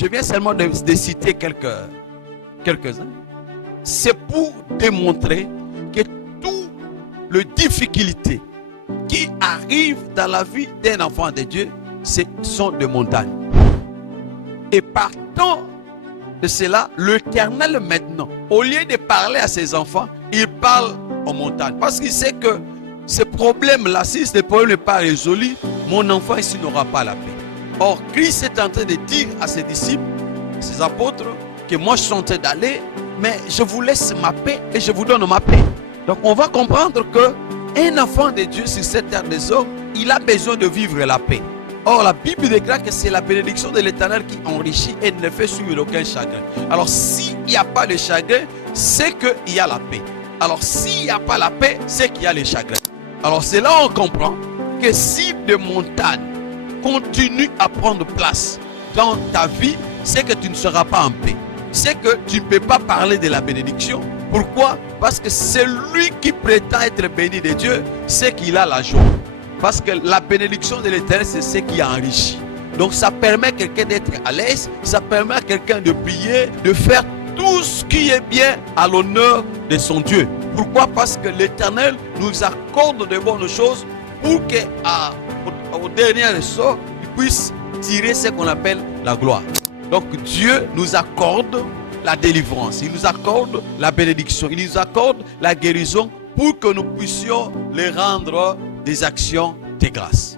Je viens seulement de citer quelques-uns. C'est pour démontrer que toutes les difficultés qui arrivent dans la vie d'un enfant de Dieu, ce sont des montagnes. Et partant de cela, l'Éternel maintenant, au lieu de parler à ses enfants, il parle aux montagnes. Parce qu'il sait que ce problème-là, si ce problème n'est pas résolu, mon enfant ici n'aura pas la paix. Or, Christ est en train de dire à ses disciples, à ses apôtres, que moi je suis en train d'aller, mais je vous laisse ma paix et je vous donne ma paix. Donc on va comprendre qu'un enfant de Dieu sur cette terre des hommes, il a besoin de vivre la paix. Or la Bible déclare que c'est la bénédiction de l'Éternel qui enrichit et ne fait subir aucun chagrin. Alors s'il n'y a pas de chagrin, c'est qu'il y a la paix. Alors s'il n'y a pas la paix, c'est qu'il y a le chagrin. Alors c'est là où on comprend que si des montagnes continuent à prendre place dans ta vie, c'est que tu ne seras pas en paix. C'est que tu ne peux pas parler de la bénédiction. Pourquoi? Parce que celui qui prétend être béni de Dieu, c'est qu'il a la joie. Parce que la bénédiction de l'Éternel, c'est ce qui enrichit. Donc ça permet à quelqu'un d'être à l'aise, ça permet à quelqu'un de prier, de faire tout ce qui est bien à l'honneur de son Dieu. Pourquoi? Parce que l'Éternel nous accorde de bonnes choses pour qu'au dernier ressort, il puisse tirer ce qu'on appelle la gloire. Donc Dieu nous accorde la délivrance, il nous accorde la bénédiction, il nous accorde la guérison pour que nous puissions les rendre des actions de grâce.